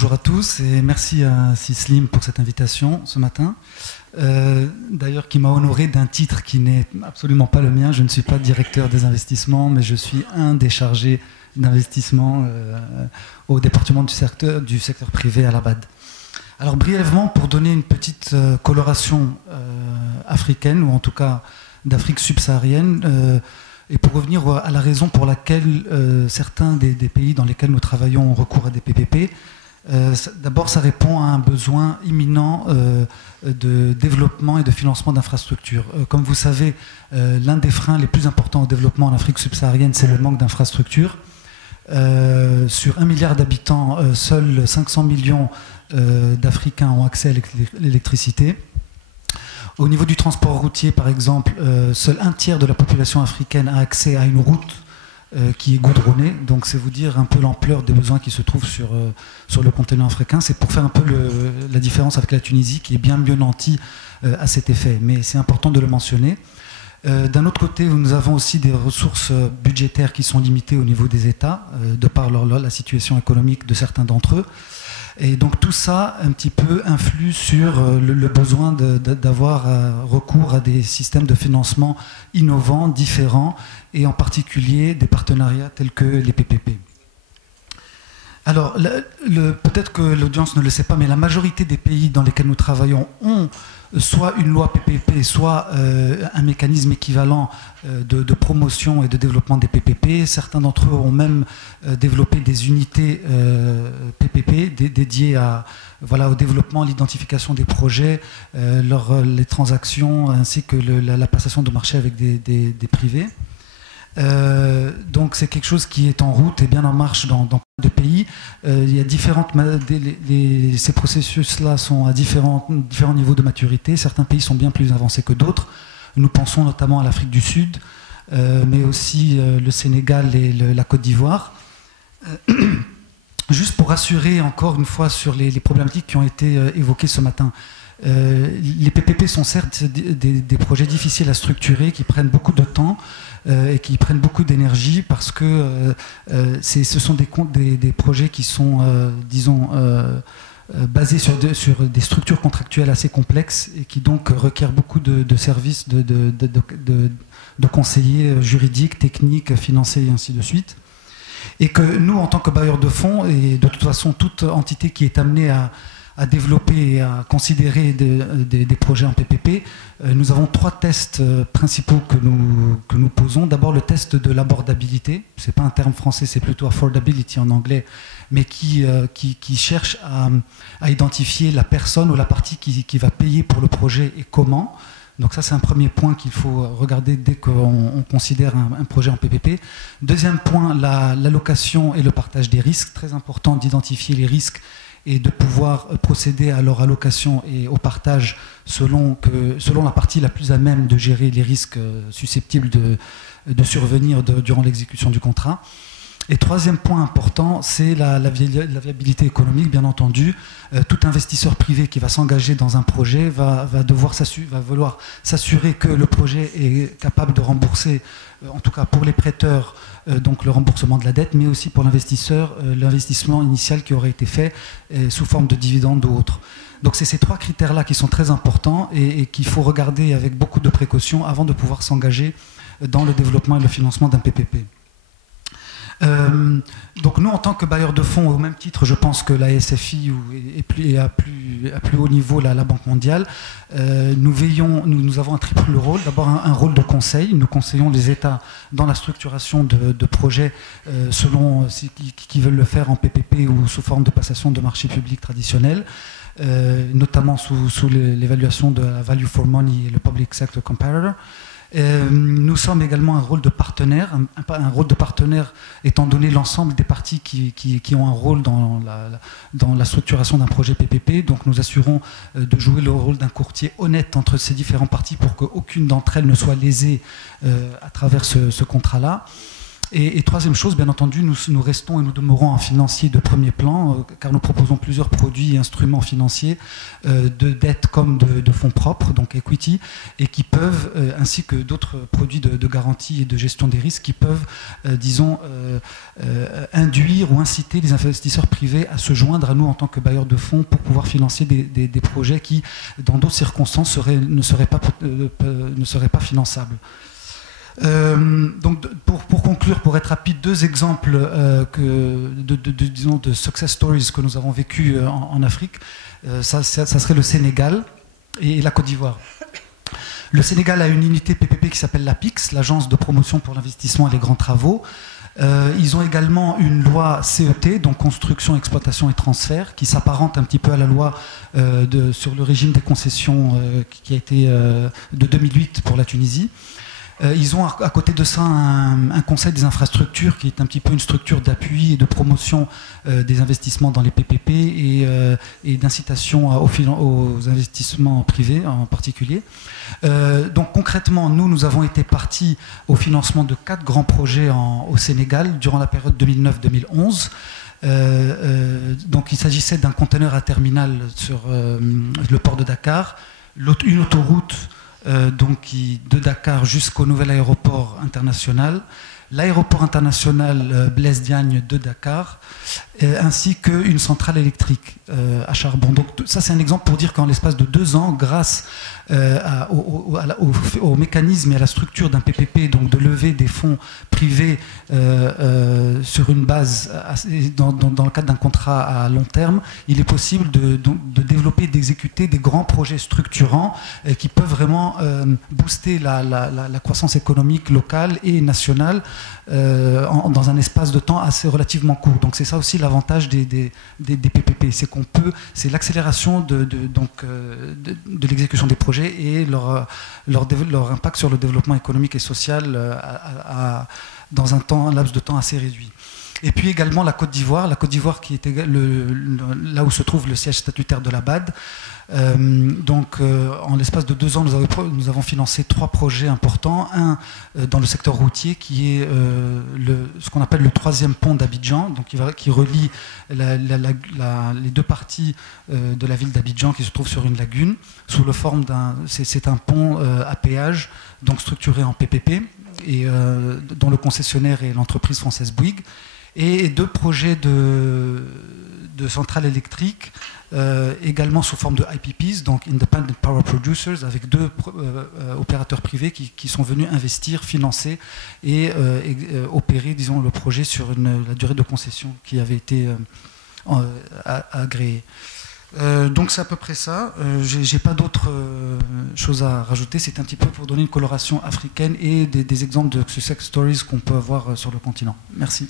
Bonjour à tous et merci à Sislim pour cette invitation ce matin. D'ailleurs, qui m'a honoré d'un titre qui n'est absolument pas le mien. Je ne suis pas directeur des investissements, mais je suis un des chargés d'investissement au département du secteur privé à la BAD. Alors brièvement, pour donner une petite coloration africaine, ou en tout cas d'Afrique subsaharienne, et pour revenir à la raison pour laquelle certains des pays dans lesquels nous travaillons ont recours à des PPP, d'abord ça répond à un besoin imminent de développement et de financement d'infrastructures. Comme vous savez, l'un des freins les plus importants au développement en Afrique subsaharienne, c'est le manque d'infrastructures. Sur 1 milliard d'habitants, seuls 500 millions d'Africains ont accès à l'électricité. Au niveau du transport routier, par exemple, seul un tiers de la population africaine a accès à une route qui est goudronnée. Donc c'est vous dire un peu l'ampleur des besoins qui se trouvent sur le continent africain. C'est pour faire un peu la différence avec la Tunisie, qui est bien mieux nantie à cet effet. Mais c'est important de le mentionner. D'un autre côté, nous avons aussi des ressources budgétaires qui sont limitées au niveau des États, de par la situation économique de certains d'entre eux. Et donc tout ça, un petit peu, influe sur le besoin d'avoir recours à des systèmes de financement innovants, différents, et en particulier des partenariats tels que les PPP. Alors, peut-être que l'audience ne le sait pas, mais la majorité des pays dans lesquels nous travaillons ont soit une loi PPP, soit un mécanisme équivalent de promotion et de développement des PPP. Certains d'entre eux ont même développé des unités PPP dédiées au développement, l'identification des projets, les transactions, ainsi que la passation de marché avec des privés. Donc c'est quelque chose qui est en route et bien en marche dans plein de pays. Il y a ces processus-là sont à différents niveaux de maturité. Certains pays sont bien plus avancés que d'autres. Nous pensons notamment à l'Afrique du Sud, mais aussi le Sénégal et la Côte d'Ivoire. Juste pour rassurer encore une fois sur les problématiques qui ont été évoquées ce matin. Les PPP sont certes des projets difficiles à structurer, qui prennent beaucoup de temps et qui prennent beaucoup d'énergie parce que ce sont des projets qui sont, basés sur des structures contractuelles assez complexes et qui donc requièrent beaucoup de services de conseillers juridiques, techniques, financiers et ainsi de suite. Et que nous, en tant que bailleurs de fonds, et de toute façon toute entité qui est amenée à développer et à considérer des projets en PPP, nous avons 3 tests principaux que nous posons. D'abord le test de l'abordabilité, ce n'est pas un terme français, c'est plutôt affordability en anglais, mais qui cherche à identifier la personne ou la partie qui va payer pour le projet et comment. Donc ça c'est un premier point qu'il faut regarder dès qu'on considère un projet en PPP. Deuxième point, l'allocation et le partage des risques, très important d'identifier les risques et de pouvoir procéder à leur allocation et au partage selon la partie la plus à même de gérer les risques susceptibles de survenir durant l'exécution du contrat. Et troisième point important, c'est la viabilité économique, bien entendu. Tout investisseur privé qui va s'engager dans un projet va vouloir s'assurer que le projet est capable de rembourser, en tout cas pour les prêteurs, donc le remboursement de la dette, mais aussi pour l'investisseur, l'investissement initial qui aurait été fait sous forme de dividendes ou autre. Donc c'est ces 3 critères-là qui sont très importants et qu'il faut regarder avec beaucoup de précautions avant de pouvoir s'engager dans le développement et le financement d'un PPP. Donc nous, en tant que bailleurs de fonds, au même titre, je pense que la SFI est à plus haut niveau, la Banque mondiale, nous avons un triple rôle. D'abord un rôle de conseil. Nous conseillons les États dans la structuration de projets selon qui veulent le faire en PPP ou sous forme de passation de marché public traditionnel, notamment sous l'évaluation de la Value for Money et le Public Sector Comparator. Nous sommes également un rôle de partenaire, un rôle de partenaire étant donné l'ensemble des parties qui ont un rôle dans la structuration d'un projet PPP. Donc nous assurons de jouer le rôle d'un courtier honnête entre ces différentes parties pour qu'aucune d'entre elles ne soit lésée à travers ce contrat-là. Et troisième chose, bien entendu, nous restons et nous demeurons un financier de premier plan, car nous proposons plusieurs produits et instruments financiers de dette comme de fonds propres, donc equity, et qui peuvent, ainsi que d'autres produits de garantie et de gestion des risques, qui peuvent, disons, induire ou inciter les investisseurs privés à se joindre à nous en tant que bailleurs de fonds pour pouvoir financer des projets qui, dans d'autres circonstances, ne seraient pas finançables. Donc pour conclure, pour être rapide, deux exemples disons, de success stories que nous avons vécu en Afrique. Ça serait le Sénégal et la Côte d'Ivoire. Le Sénégal a une unité PPP qui s'appelle l'APIX, l'Agence de promotion pour l'investissement et les grands travaux. Ils ont également une loi CET, donc construction, exploitation et transfert, qui s'apparente un petit peu à la loi sur le régime des concessions qui a été de 2008 pour la Tunisie. Ils ont à côté de ça un conseil des infrastructures qui est un petit peu une structure d'appui et de promotion des investissements dans les PPP et d'incitation aux investissements privés en particulier. Donc concrètement, nous avons été partis au financement de 4 grands projets au Sénégal durant la période 2009-2011. Donc il s'agissait d'un conteneur à terminal sur le port de Dakar, une autoroute de Dakar jusqu'au nouvel aéroport international, l'aéroport international Blaise Diagne de Dakar, ainsi qu'une centrale électrique à charbon. Donc ça c'est un exemple pour dire qu'en l'espace de 2 ans, grâce au mécanisme et à la structure d'un PPP, donc de lever des fonds privés sur une base, dans le cadre d'un contrat à long terme, il est possible de développer et d'exécuter des grands projets structurants qui peuvent vraiment booster la croissance économique locale et nationale dans un espace de temps assez relativement court. Donc c'est ça aussi l'avantage des PPP, c'est l'accélération de l'exécution des projets et leur impact sur le développement économique et social dans un laps de temps assez réduit. Et puis également la Côte d'Ivoire qui est là où se trouve le siège statutaire de la BAD. En l'espace de 2 ans, nous avons financé 3 projets importants. Un dans le secteur routier qui est ce qu'on appelle le 3e pont d'Abidjan, donc qui relie les 2 parties de la ville d'Abidjan qui se trouve sur une lagune sous la forme c'est un pont à péage, donc structuré en PPP et dont le concessionnaire est l'entreprise française Bouygues. Et 2 projets de centrales électriques, également sous forme de IPPs, donc Independent Power Producers, avec 2 opérateurs privés qui sont venus investir, financer et opérer, disons, le projet sur la durée de concession qui avait été agréée. Donc c'est à peu près ça. J'ai pas d'autres choses à rajouter. C'est un petit peu pour donner une coloration africaine et des exemples de success stories qu'on peut avoir sur le continent. Merci.